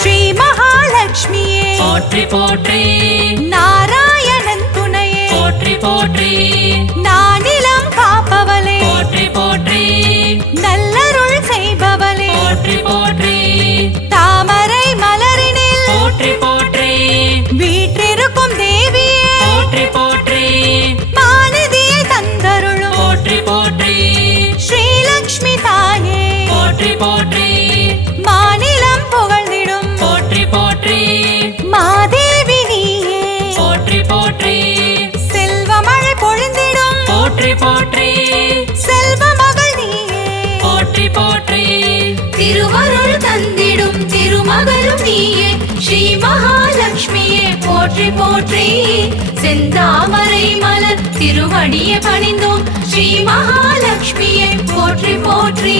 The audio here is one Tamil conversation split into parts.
ஸ்ரீ மகாலட்சுமியே போற்றி போற்றி, நாராயணன் துணையே போற்றி போற்றி, நானிலம் காப்பவளே போற்றி போற்றி, நல்லருள் செய்பவளே போற்றி போற்றி, தாமரை மலரினில் போற்றி போற்றி, வீற்றிருக்கும் தேவியே போற்றி போற்றி, மாநிதியை தந்தருளும் போற்றி போற்றி, ஸ்ரீலக்ஷ்மி தாயே போற்றி போற்றி, மாநிலம் புகழ்ந்திடும் போற்றி போற்றி, மாதேவி நீயே போற்றி போற்றி, செல்வமழை பொழிந்திடும் போற்றி போற்றி, செல்வ மகள் நீயே போற்றி போற்றி, திருவருள் தந்திடும் திருமகளும் நீயே ஸ்ரீ மகாலட்சுமியே போற்றி போற்றி, செந்தாமரை மலர் திருவடியை பணிந்தோம் ஸ்ரீ மகாலட்சுமியே போற்றி போற்றி.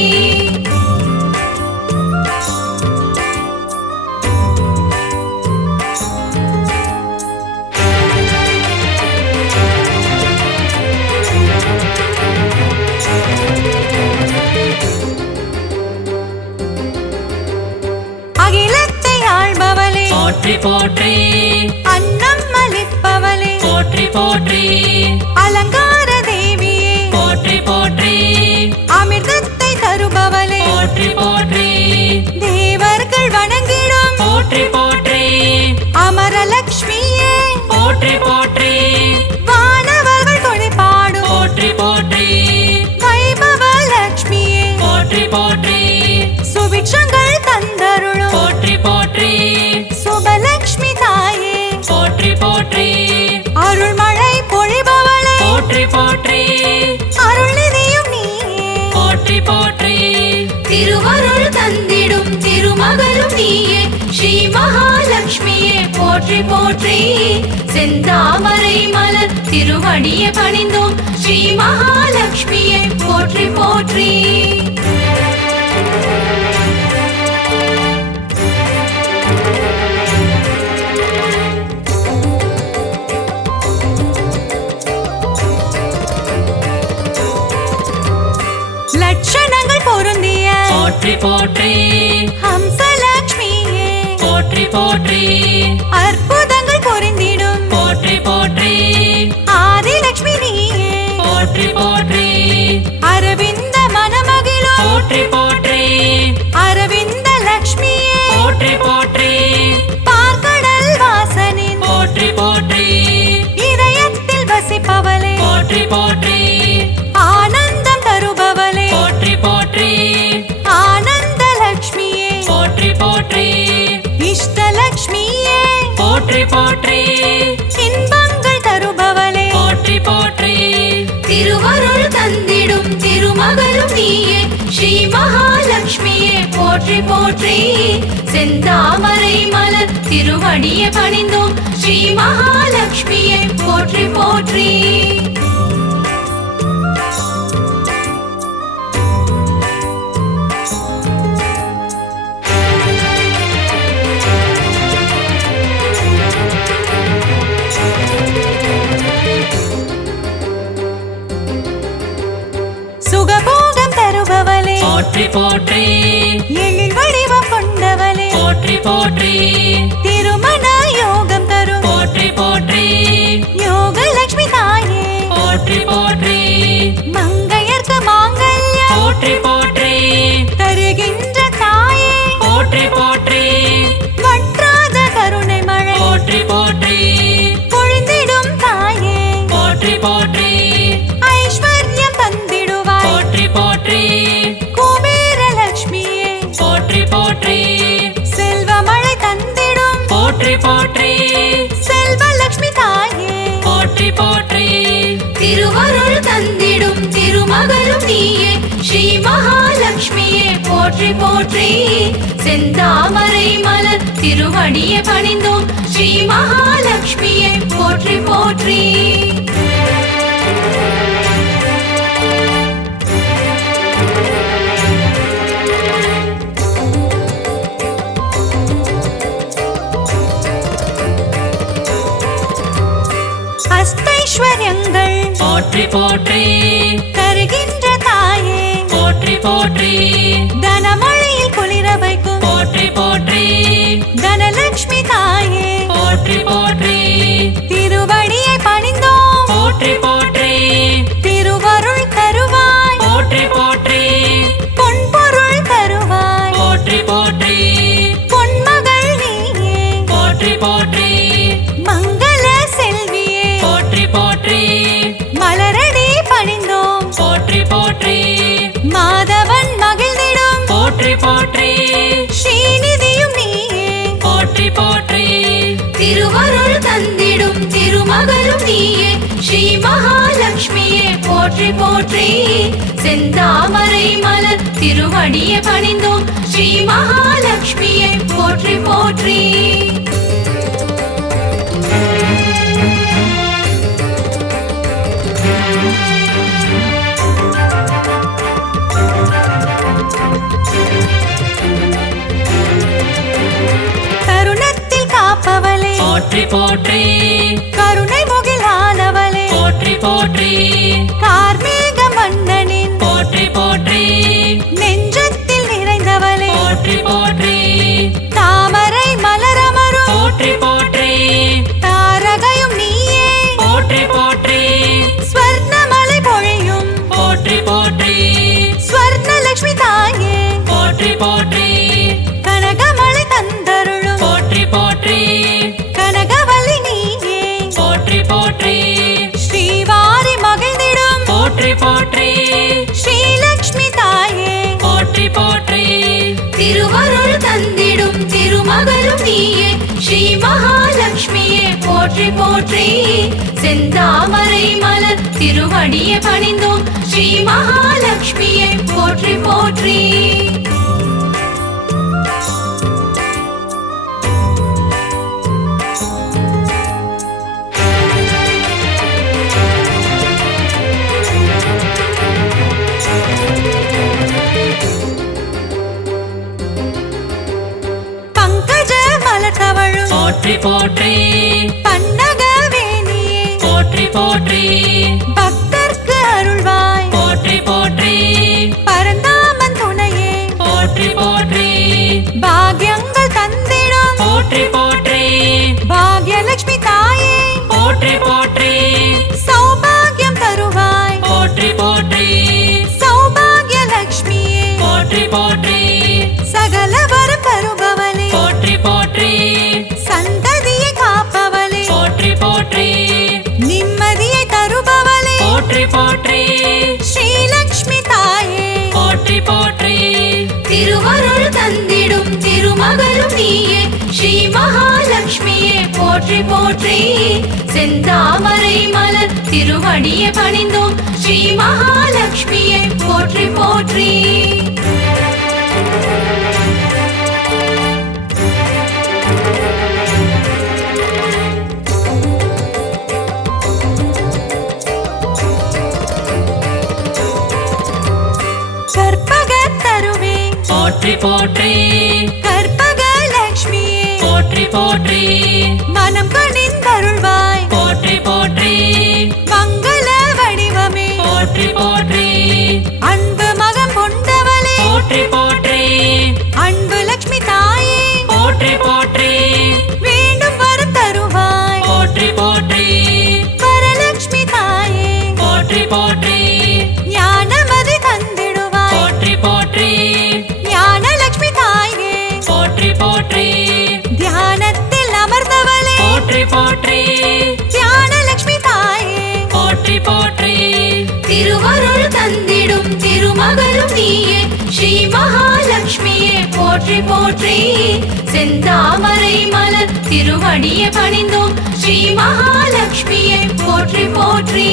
அகிலத்தை ஆள்பவளே போற்றி போற்றி, அன்னம் அளிப்பவளே போற்றி போற்றி, அலங்கார தேவியே போற்றி போற்றி, அமிர்தத்தை தருபவளே போற்றி போற்றி, தேவர்கள் வணங்கிடும் போற்றி போற்றி, அமரலட்சுமியே போற்றி போற்றி, வானவர்கள் துணை பாடும் போற்றி போற்றி, வைபவ லட்சுமியே போற்றி போற்றி, சுபிக்ஷங்கள் தந்தருளும் போற்றி போற்றி, சுபலட்சுமி தாயே போற்றி போற்றி, அருள்மழை பொழிபவளே போற்றி போற்றி, அருள்நிதியும் நீயே போற்றி போற்றி, திருவருள் தந்திடும் திருமகளும் நீயே ஸ்ரீ மகாலட்சுமியே போற்றி போற்றி, செந்தாமரை மலர் திருவடியை பணிந்தோம் ஸ்ரீ மகாலட்சுமியே போற்றி போற்றி. லட்சணங்கள் பொருந்திய போற்றி போற்றி, ஹம்சலட்சுமியே போற்றி போற்றி, அற்புதங்கள் பொருந்திடும் போற்றி போற்றி, ஆதிலட்சுமி நீயே போற்றி போற்றி, அரவிந்த மனமகிழும் போற்றி போற்றி, அரவிந்த லட்சுமியே போற்றி போற்றி, பார்க்கடல் வாசனின் போற்றி போற்றி, இதயத்தில் வசிப்பவளே போற்றி போற்றி, ஆனந்தம் தருபவளே போற்றி போற்றி, ஆனந்த லட்சுமியே போற்றி போற்றி, இஷ்டலட்சுமியே போற்றி போற்றி, இன்பங்கள் தருபவளே போற்றி போற்றி, திருவருள் தந்திடும் திருமகளும் நீயே ஸ்ரீ மகாலட்சுமியே போற்றி போற்றி, செந்தாமரை மலர் திருவடியை பணிந்தோம் ஸ்ரீ மகாலட்சுமியே போற்றி போற்றி. சுகபோகம் தருபவளே போற்றி போற்றி, எழில் வடிவம் கொண்டவளே போற்றி போற்றி, திருமண யோகம் தரும் போற்றி போற்றி, யோகலட்சுமி தாயே போற்றி போற்றி, மங்கையர்க்கு மாங்கல்யம் போற்றி போற்றி, தருகின்ற தாயே போற்றி போற்றி, வற்றாத கருணை மழை போற்றி போற்றி, பொழிந்திடும் தாயே போற்றி போற்றி, ஐஸ்வர்யம் தந்திடுவாய் போற்றி போற்றி, குபேர லட்சுமியே போற்றி போற்றி, செல்வமழை தந்திடும் போற்றி போற்றி, செல்வலட்சுமி தாயே போற்றி போற்றி, திருவருள் தந்திடும் திருமகளும் நீயே ஸ்ரீ மகாலட்சுமியே போற்றி போற்றி, செந்தாமரை மலர் திருவடியை பணிந்தோம் ஸ்ரீ மகாலட்சுமியே போற்றி போற்றி. அஷ்டைஸ்வர்யங்கள் போற்றி போற்றி, தருகின்ற தாயே போற்றி போற்றி, தனமழையில் குளிர வைக்கும் போற்றி போற்றி தனலட்சுமி தாயே போற்றி போற்றி திருவடியை பணிந்தோம் போற்றி போற்றி திருவருள் தருவாய் போற்றி போற்றி பொன்பொருள் தருவாய் போற்றி போற்றி பொன்மகள் நீயே போற்றி போற்றி மங்கள செல்வியே போற்றி போற்றி மலரடி பணிந்தோம் போற்றி போற்றி மாதவன் மகிழ்ந்திடும் போற்றி போற்றி ஸ்ரீநிதியும் நீயே போற்றி போற்றி திருவருள் தந்திடும் திருமகளும் நீயே ஸ்ரீ மகாலட்சுமியே போற்றி போற்றி செந்தாமரை மலர் திருவடியை பணிந்தோம் ஸ்ரீ மகாலட்சுமியே போற்றி போற்றி கருணத்தில் காப்பவளே போற்றி போற்றி கருணை முகிலானவளே போற்றி போற்றி கார்மேக மன்னனின் போற்றி போற்றி நெஞ்சத்தில் நிறைந்தவளே போற்றி போற்றி தாமரை மலரமரும் போற்றி போற்றி தாரகையும் நீயே போற்றி போற்றி ஸ்வர்ணமலை பொழியும் போற்றி போற்றி ஸ்வர்ணலட்சுமி தாயே போற்றி போற்றி கனகமலை தந்தருளும் போற்றி போற்றி கனகவல்லி நீயே போற்றி போற்றி ஸ்ரீவாரி மகிழ்ந்திடும் போற்றி போற்றி ஸ்ரீலக்ஷ்மி தாயே போற்றி போற்றி திருவருள் தந்திடும் திருமகளும் நீயே ஸ்ரீ மகாலட்சுமியே போற்றி போற்றி செந்தாமரை மலர் திருவடியை பணிந்தோம் ஸ்ரீ மகாலட்சுமியே போற்றி போற்றி பங்கஜ மலர் தவழும் போற்றி போற்றி பன்னகவேணியே போற்றி போற்றி பக்தர்க்கு அருள்வாய் போற்றி போற்றி பரந்தாமன் துணையே போற்றி போற்றி பாக்யங்கள் தந்திடும் போற்றி போற்றி பாக்யலட்சுமி தாயே போற்றி போற்றி சௌபாகியம் தருவாய் போற்றி போற்றி சௌபாகியலட்சுமியே போற்றி போற்றி சகல வரம் தருபவளே போற்றி போற்றி சந்ததியை காப்பவளே போற்றி போற்றி நிம்மதியை தருபவளே போற்றி போற்றி ஸ்ரீலக்ஷ்மி தாயே போற்றி போற்றி திருவருள் தந்திடும் திருமகளும் நீயே ஸ்ரீ மகாலட்சுமியே போற்றி போற்றி செந்தாமரை மலர் திருவடியை பணிந்தோம் ஸ்ரீ மகாலட்சுமியே போற்றி போற்றி கற்பகத் தருவே போற்றி போற்றி கற்பகலட்சுமியே போற்றி போற்றி மனம் கனிந்தருள்வாய் போற்றி போற்றி மங்கள வடிவமே போற்றி போற்றி அன்பு மகம் கொண்டவளே போற்றி போற்றி அன்பு லட்சுமி தாயே போற்றி போற்றி வேண்டும் வரம் தருவாய் போற்றி போற்றி வரலட்சுமி தாயே போற்றி போற்றி ஞானமதி தந்திடுவாய் போற்றி போற்றி ஞானலட்சுமி தாயே போற்றி போற்றி தியானத்தில் அமர்ந்தவளே போற்றி போற்றி தியானலட்சுமி தாயே போற்றி போற்றி திருவருள் தந்திடும் திருமகளும் நீயே ஸ்ரீ மகாலட்சுமியே போற்றி போற்றி செந்தாமரை மலர் திருவடியை பணிந்தோம் ஸ்ரீ மகாலட்சுமியே போற்றி போற்றி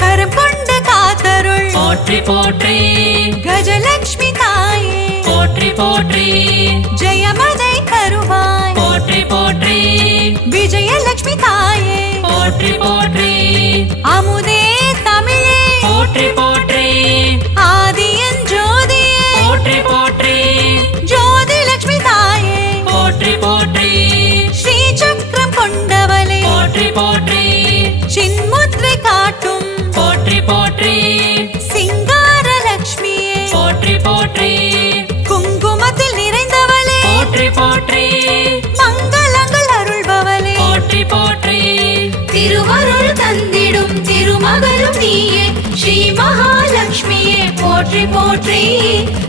கரம் கொண்டு காத்தருள் போற்றி போற்றி கஜலட்சுமி தாயே போற்றி போற்றி ஜெயமதை தருவாய் போற்றி போற்றி விஜயலட்சுமி தாயே போற்றி போற்றி அமுதே தமிழே போற்றி போற்றி ஆதியன் ஜோதியே போற்றி போற்றி ஜோதி லட்சுமி தாயே போற்றி கொண்டவளே போற்றி போற்றி சின்முத்ரை காட்டும் போற்றி போற்றி சிங்கார லக்ஷ்மியே போற்றி போற்றி குங்குமத்தில் நிறைந்தவளே போற்றி போற்றி மங்களங்கள் அருள்பவளே போற்றி போற்றி திருவருள் தந்திடும் திருமகளும் நீயே ஸ்ரீ மகாலட்சுமியே போற்றி போற்றி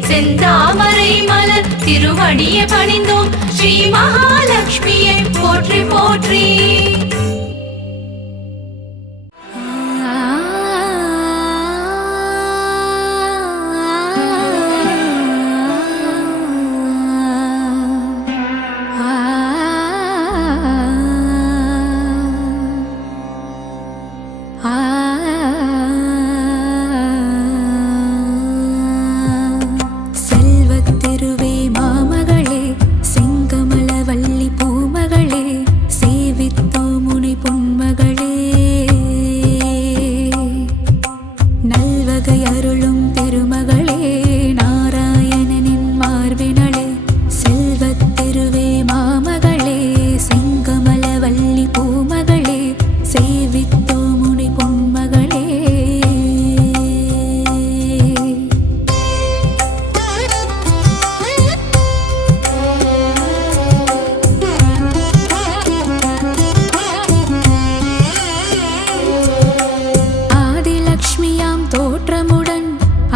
செந்தாமரை மலர் திருவடியை பணிந்தோம் ஸ்ரீ மகாலட்சுமியே போற்றி போற்றி செல்வத்திருவே மாமகளே செங்கமலவல்லி பூமகளே சேவித்தோ முனை பொன்மகளே நல்வகை அருளும் திருமகளே நாராயணனின் மார்பினளே செல்வத்திருவே மாமகளே செங்கமலவல்லி பூமகளே சேவித்தோ முனை பொன்மகளே ஆதிலக்ஷ்மியாம் தோற்றமுடன்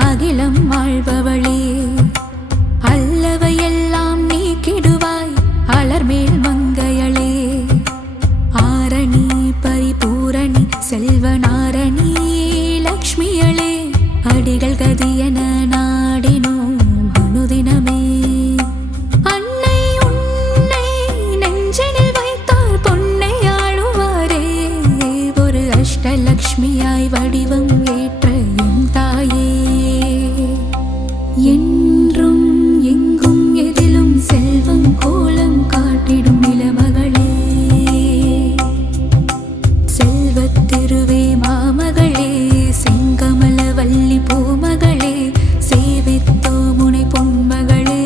அகிலம் வாழ்பவளே அல்லவையெல்லாம் நீக்கிடுவாய் அலர்மேல் மங்கையளே ஆரணி பரிபூரணி செல்வநாரணி லக்ஷ்மியளே அடிகள் கதியன நாடினோம் அனுதினமே அன்னை உன்னை நெஞ்சினில் வைத்தார் பொன்னை ஆளுவாரே ஒரு அஷ்டலக்ஷ்மியாய் வடிவம் ஏற்ற என் தாயே என்றும் எங்கும் எதிலும் செல்வம் கோலம் காட்டிடும் நிலமகளே செல்வத்திருவே மாமகளே செங்கமலவல்லி பூமகளே சேவித்தோ முனை பொன்மகளே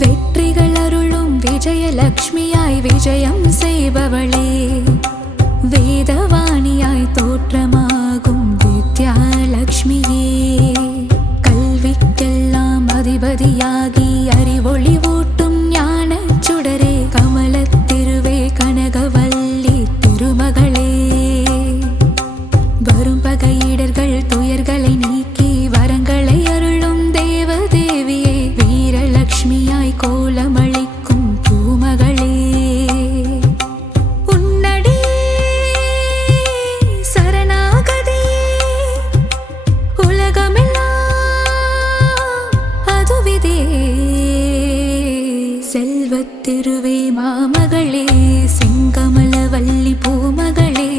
வெற்றிகள் அருளும் விஜயலக்ஷ்மியாய் விஜயம் செய்பவளே வேதவாணியாய் தோற்றமாகும் வித்யாலக்ஷ்மியே கல்விக்கெல்லாம் அதிபதியாகி அறிவொளி ஊட்டும் ஞானச் சுடரே கமலத்திருவே கனகவல்லி திருமகளே வரும் பகையிடர்கள் துயர்களை நீக்கி வரங்களை அருளும் தேவதேவியே வீரலக்ஷ்மியாய் கோலமளிக்கும் பூமகளே உன்னடி சரணாகதி உலகமெல்லாம் அதுவிதே செல்வத்திருவே மாமகளே செங்கமலவல்லி பூமகளே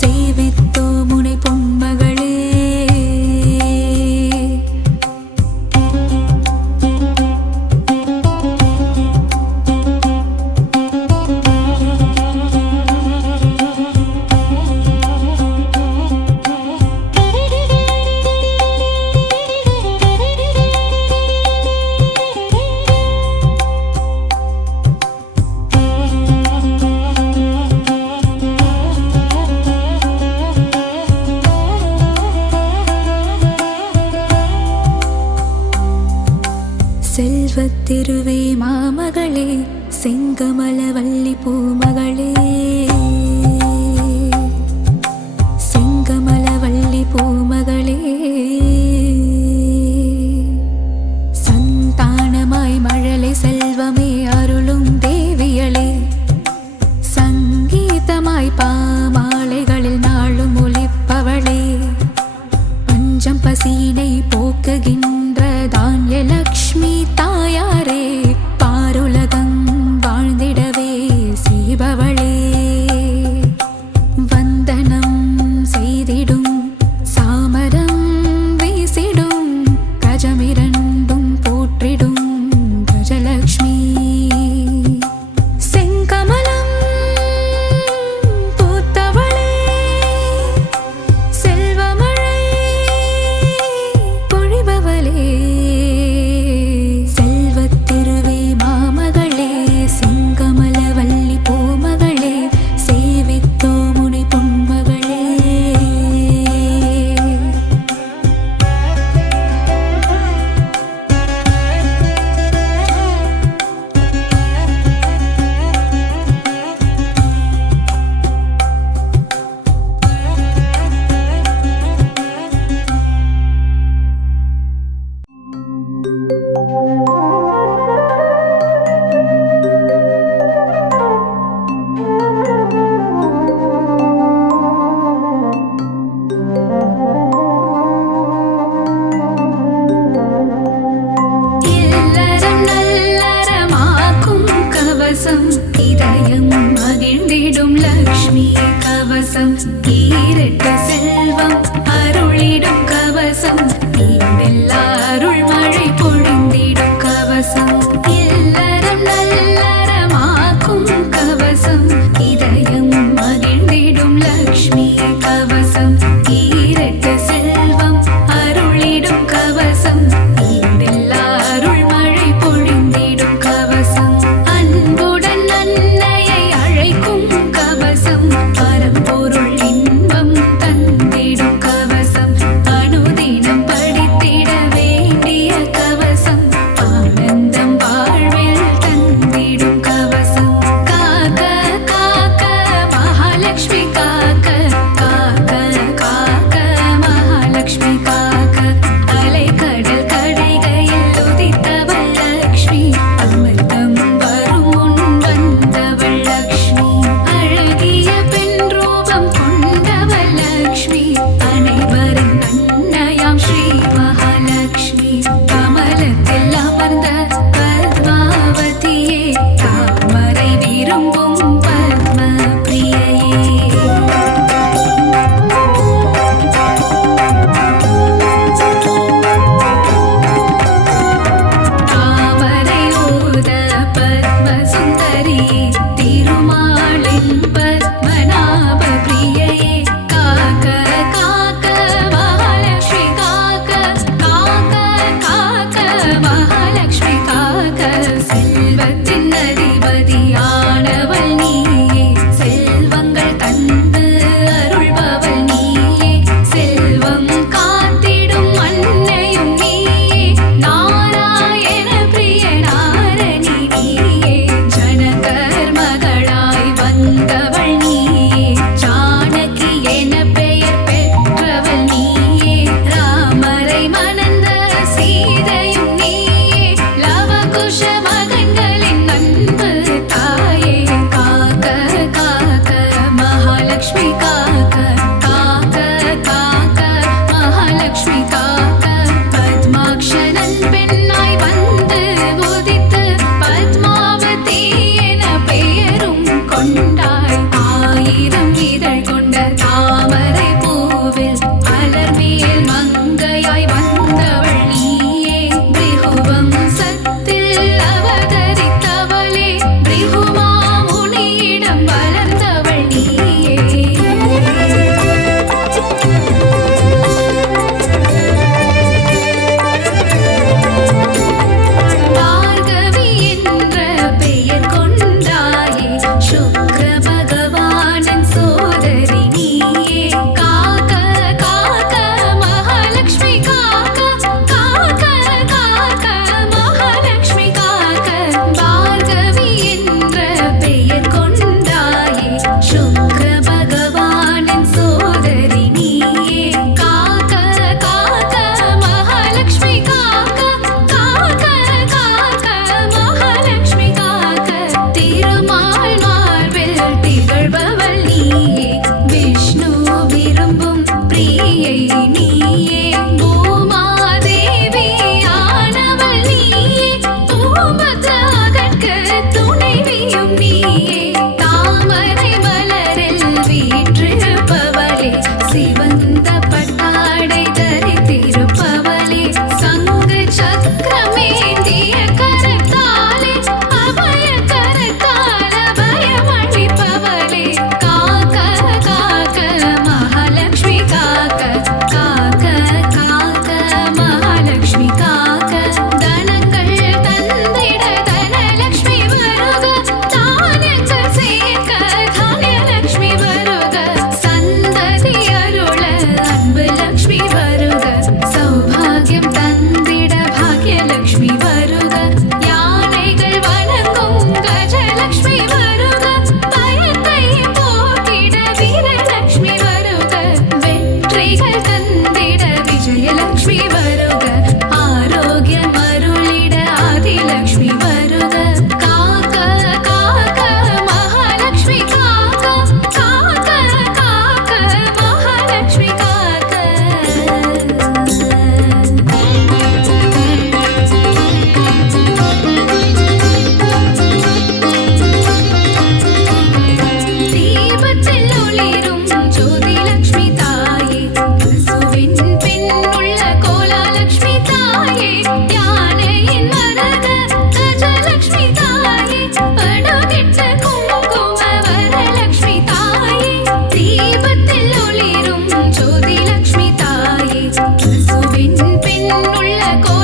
சேவித்தோ முனை பொன்மகளே செல்வத்திருவே மாமகளே செங்கமலவல்லி பூமகளே செங்கமலவல்லி பூமகளே சந்தானமாய் மழலை செல்வமே அருளும் தேவியளே சங்கீதமாய் பாமாலைகளில் நாளும் ஒலிப்பவளே பஞ்சம் பசியினை போக்குகின்ற தான்யலக்ஷ்மி தாயாரே பாருலகம் வாழ்ந்திடவே செய்பவளே வந்தனம் செய்திடும் சாமரம் வீசிடும் கஜ கஜமிரண்டும் போற்றிடும் கஜலக்ஷ்மி செங்கமலம் பூத்தவளே செல்வமழை பொழிபவளே செல்வத்திருவே மாமகளே செங்கமலவல்லி பூமகளே சேவித்தோ முனி பொன்மகளே இல்லறம் நல்லறமாக்கும் கவசம் இதயம் மகிழ்ந்திடும் லக்ஷ்மி கவசம் ஈரட்ட செல்வம் அருளிடும் கவசம் ஈடெல்லா அருள் மழை பொழிந்திடும் கவசம் இல்லறம் நல்லறமாக்கும் கவசம் இதயம் மகிழ்ந்திடும் லக்ஷ்மி கவசம் ஈரட்ட செல்வம் அருளிடும் கவசம் ஈடெல்லா அருள் மழை பொழிந்திடும் கவசம் அன்புடன் அன்னையை அழைக்கும் கவசம் பரம்பொருள் இன்பம் தந்திடும் கவசம் அனுதினம் படித்திட வேண்டிய கவசம் ஆனந்தம் வாழ்வில்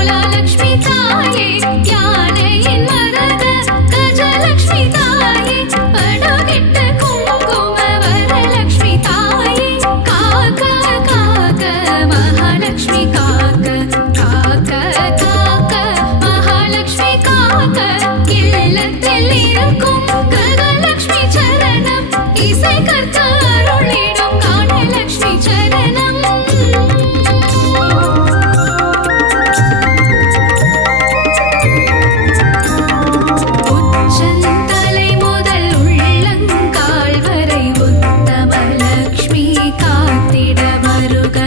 மூலாலட்சுமி தாயே யானையின் மரக கஜலட்சுமி தாயே படகெட்ட குங்கும வரலட்சுமி தாயே காக்க காக்க மகாலட்சுமி காக்க காக்க காக்க மகாலட்சுமி காக்க இல்லத்தில் இருக்கும் கனலட்சுமி சரணம் இசை கற்க அருளிடும் காணலட்சுமி சரணம் உச்சந்தலை முதல் உள்ளங்கால் வரை உத்தமலட்சுமி காத்திட வருக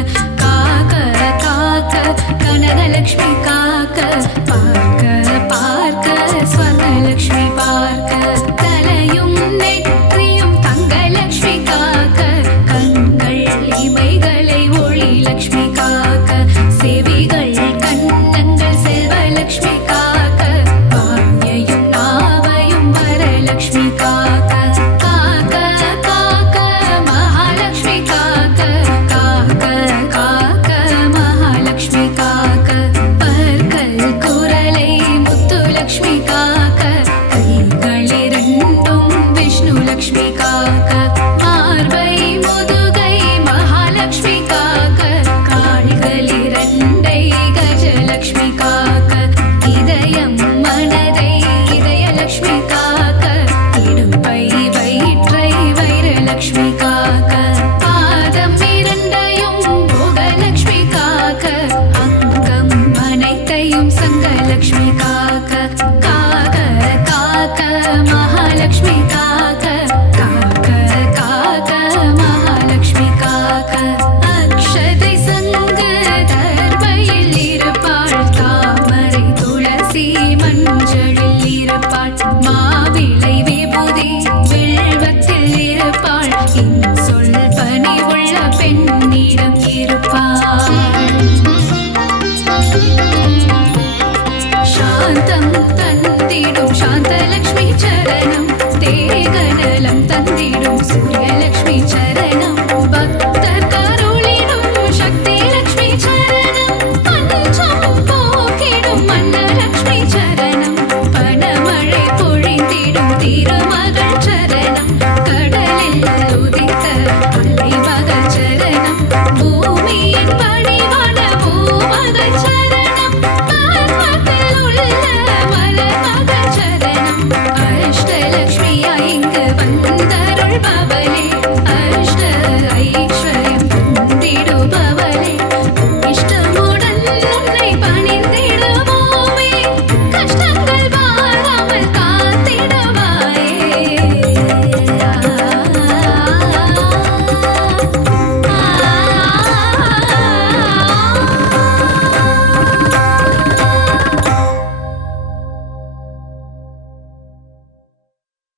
காக்க காக்க கனகலட்சுமி காக்க பார்க்க பார்க்க ஸ்வர்ணலட்சுமி பார்க்க தலையும் நெற்றியும் தங்கலட்சுமி காக்க கண்கள் இமைகளை ஒளி லட்சுமி காக்க செவிகள் கன்னங்கள் செல்வலட்சுமி